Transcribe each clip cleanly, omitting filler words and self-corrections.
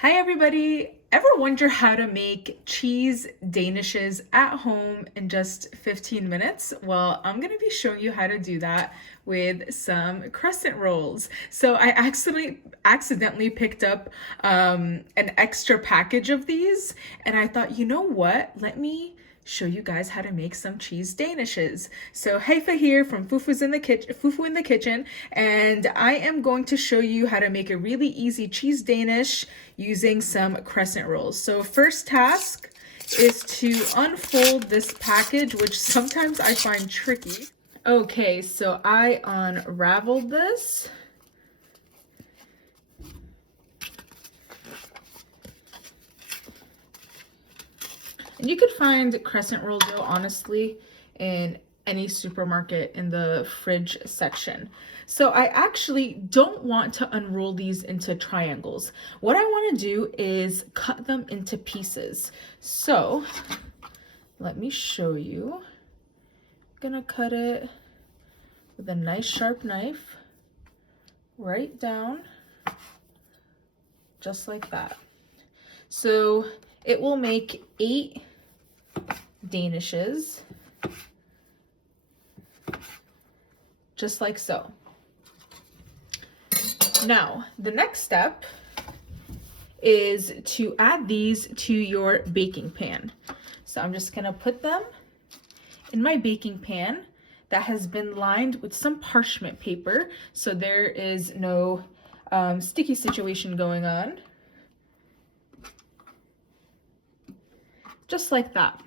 Hi everybody! Ever wonder how to make cheese danishes at home in just 15 minutes? Well, I'm going to be showing you how to do that with some crescent rolls. So I accidentally picked up an extra package of these, and I thought, you know what? Let me show you guys how to make some cheese danishes. So Haifa here from Fufu in the kitchen, and I am going to show you how to make a really easy cheese danish using some crescent rolls. So first task is to unfold this package, which sometimes I find tricky. Okay, so I unraveled this. And you could find crescent roll dough, honestly, in any supermarket in the fridge section. So I actually don't want to unroll these into triangles. What I want to do is cut them into pieces. So let me show you. I'm gonna cut it with a nice sharp knife right down, just like that. So it will make 8 danishes, just like so. Now, the next step is to add these to your baking pan. So I'm just gonna put them in my baking pan that has been lined with some parchment paper, so there is no sticky situation going on. Just like that.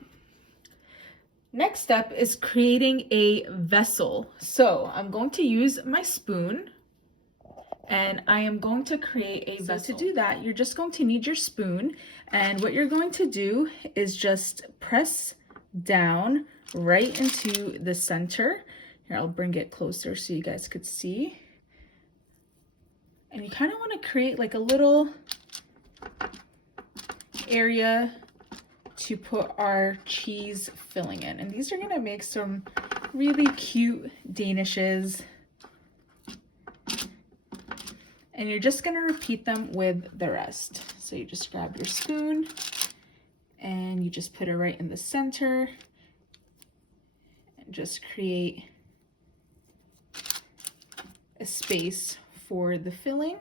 Next step is creating a vessel. So I'm going to use my spoon and I am going to create a vessel. So to do that, you're just going to need your spoon, and what you're going to do is just press down right into the center. Here, I'll bring it closer so you guys could see. And you kind of want to create like a little area to put our cheese filling in. And these are gonna make some really cute danishes. And you're just gonna repeat them with the rest. So you just grab your spoon and you just put it right in the center and just create a space for the filling.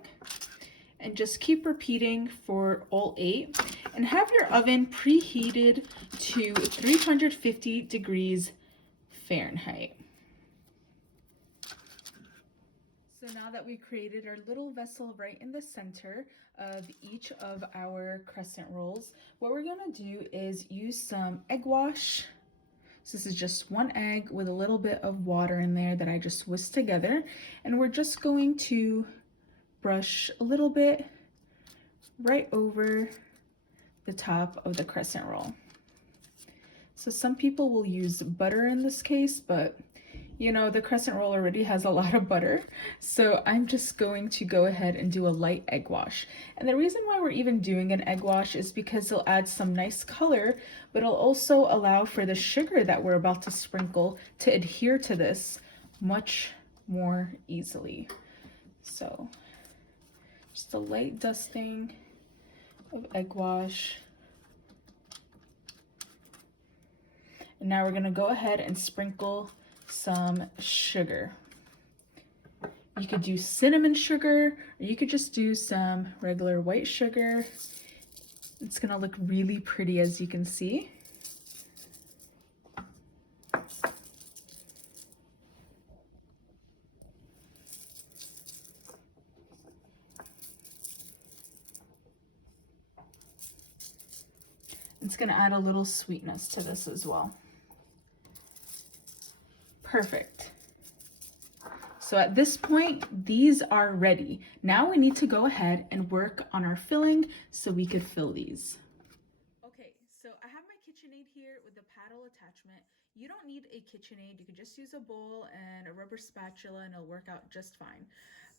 And just keep repeating for all 8, and have your oven preheated to 350 degrees Fahrenheit. So now that we created our little vessel right in the center of each of our crescent rolls, what we're gonna do is use some egg wash. So this is just 1 egg with a little bit of water in there that I just whisked together, and we're just going to brush a little bit right over the top of the crescent roll. So some people will use butter in this case, but you know, the crescent roll already has a lot of butter. So I'm just going to go ahead and do a light egg wash. And the reason why we're even doing an egg wash is because it'll add some nice color, but it'll also allow for the sugar that we're about to sprinkle to adhere to this much more easily. So just a light dusting of egg wash. And now we're gonna go ahead and sprinkle some sugar. You could do cinnamon sugar, or you could just do some regular white sugar. It's gonna look really pretty, as you can see. It's gonna add a little sweetness to this as well. Perfect. So at this point, these are ready. Now we need to go ahead and work on our filling so we could fill these. Okay, so I have my KitchenAid here with the paddle attachment. You don't need a KitchenAid. You could just use a bowl and a rubber spatula and it'll work out just fine.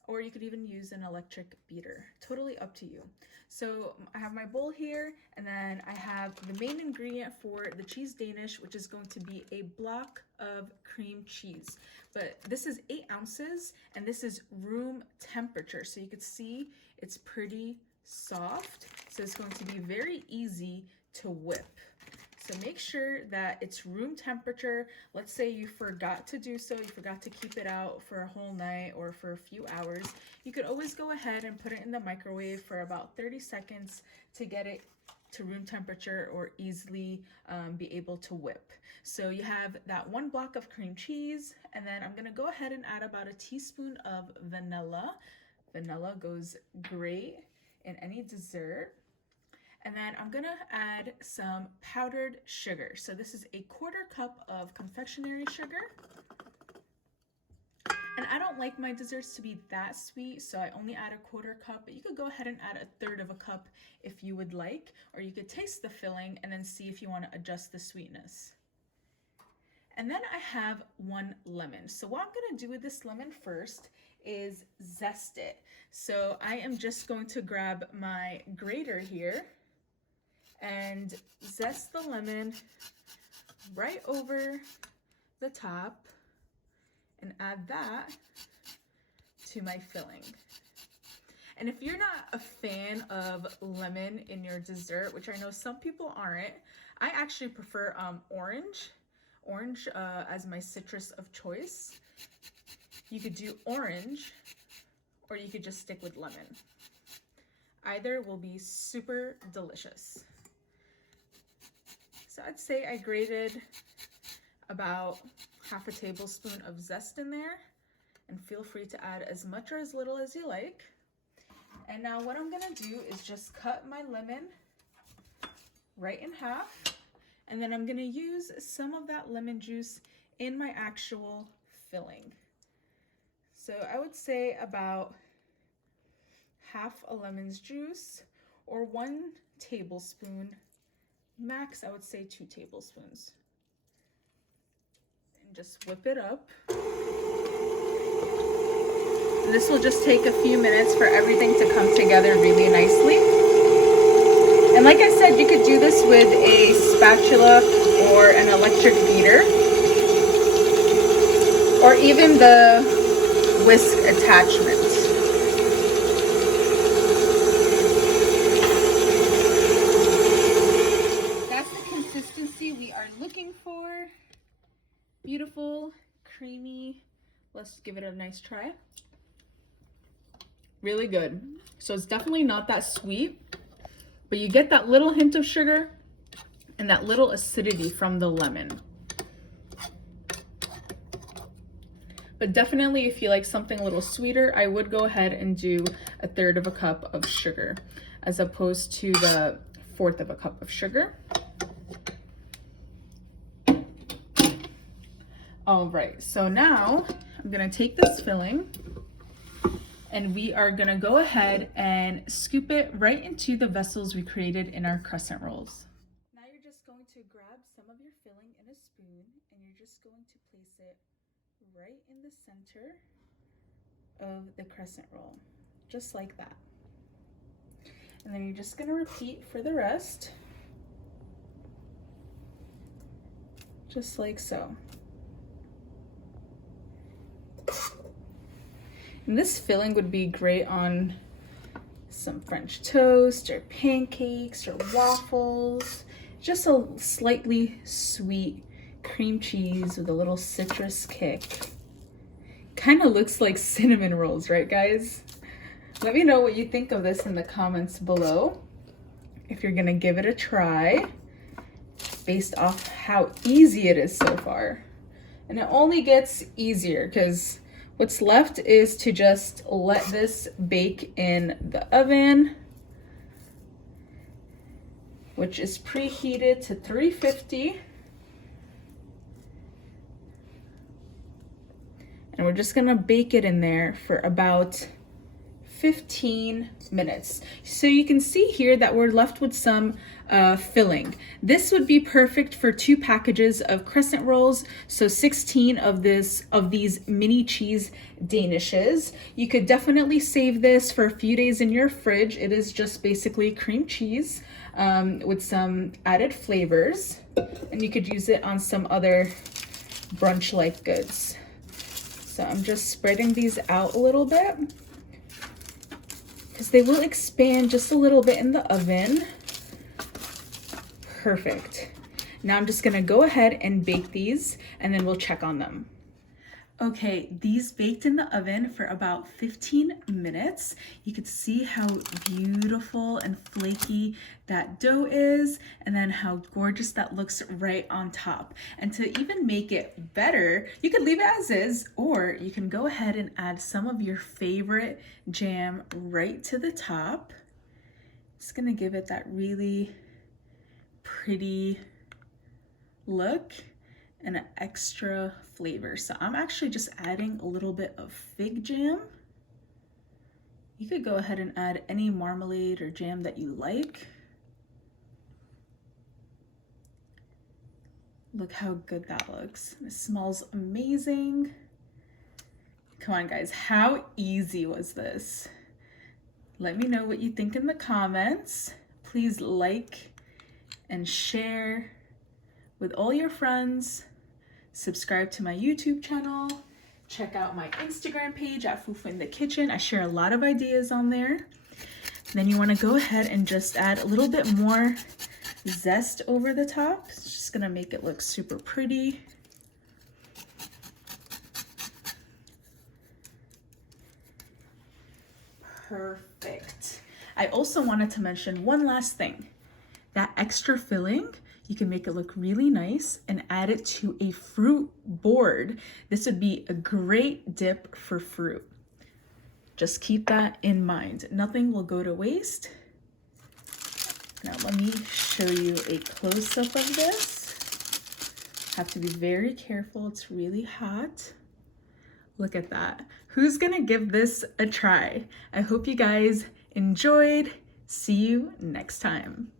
Or you could even use an electric beater. Totally up to you. So I have my bowl here, and then I have the main ingredient for the cheese danish, which is going to be a block of cream cheese. But this is 8 ounces, and this is room temperature. So you can see it's pretty soft. So it's going to be very easy to whip. So make sure that it's room temperature. Let's say you forgot to do so, you forgot to keep it out for a whole night or for a few hours. You could always go ahead and put it in the microwave for about 30 seconds to get it to room temperature or easily be able to whip. So you have that 1 block of cream cheese, and then I'm gonna go ahead and add about a teaspoon of vanilla. Vanilla goes great in any dessert. And then I'm gonna add some powdered sugar. So this is a 1/4 cup of confectionery sugar. And I don't like my desserts to be that sweet, so I only add a 1/4 cup, but you could go ahead and add a 1/3 cup if you would like, or you could taste the filling and then see if you want to adjust the sweetness. And then I have 1 lemon. So what I'm gonna do with this lemon first is zest it. So I am just going to grab my grater here and zest the lemon right over the top and add that to my filling. And if you're not a fan of lemon in your dessert, which I know some people aren't, I actually prefer orange as my citrus of choice. You could do orange, or you could just stick with lemon. Either will be super delicious. So I'd say I grated about 1/2 tablespoon of zest in there, and feel free to add as much or as little as you like. And now what I'm gonna do is just cut my lemon right in half, and then I'm gonna use some of that lemon juice in my actual filling. So I would say about 1/2 a lemon's juice, or 1 tablespoon. Max, I would say 2 tablespoons. And just whip it up. And this will just take a few minutes for everything to come together really nicely. And like I said, you could do this with a spatula or an electric beater, or even the whisk attachment. We are looking for. Beautiful, creamy. Let's give it a nice try. Really good. So it's definitely not that sweet, but you get that little hint of sugar and that little acidity from the lemon. But definitely if you like something a little sweeter, I would go ahead and do a 1/3 cup of sugar as opposed to the 1/4 cup of sugar. All right, so now I'm gonna take this filling and we are gonna go ahead and scoop it right into the vessels we created in our crescent rolls. Now you're just going to grab some of your filling in a spoon and you're just going to place it right in the center of the crescent roll, just like that. And then you're just gonna repeat for the rest, just like so. And this filling would be great on some French toast or pancakes or waffles. Just a slightly sweet cream cheese with a little citrus kick. Kind of looks like cinnamon rolls, right guys? Let me know what you think of this in the comments below. If you're gonna give it a try based off how easy it is so far. And it only gets easier because what's left is to just let this bake in the oven, which is preheated to 350. And we're just gonna bake it in there for about 15 minutes. So you can see here that we're left with some filling. This would be perfect for 2 packages of crescent rolls, so 16 of these mini cheese Danishes. You could definitely save this for a few days in your fridge. It is just basically cream cheese with some added flavors, and you could use it on some other brunch-like goods. So I'm just spreading these out a little bit, because they will expand just a little bit in the oven. Perfect. Now I'm just gonna go ahead and bake these and then we'll check on them. Okay, these baked in the oven for about 15 minutes. You can see how beautiful and flaky that dough is, and then how gorgeous that looks right on top. And to even make it better, you could leave it as is, or you can go ahead and add some of your favorite jam right to the top. It's gonna give it that really pretty look and an extra flavor. So I'm actually just adding a little bit of fig jam. You could go ahead and add any marmalade or jam that you like. Look how good that looks. It smells amazing. Come on guys, how easy was this? Let me know what you think in the comments. Please like and share with all your friends. Subscribe to my YouTube channel. Check out my Instagram page at Fufu in the Kitchen. I share a lot of ideas on there. Then you want to go ahead and just add a little bit more zest over the top. It's just gonna make it look super pretty. Perfect. I also wanted to mention one last thing. That extra filling, you can make it look really nice and add it to a fruit board. This would be a great dip for fruit. Just keep that in mind. Nothing will go to waste. Now let me show you a close-up of this. Have to be very careful, it's really hot. Look at that. Who's gonna give this a try? I hope you guys enjoyed. See you next time.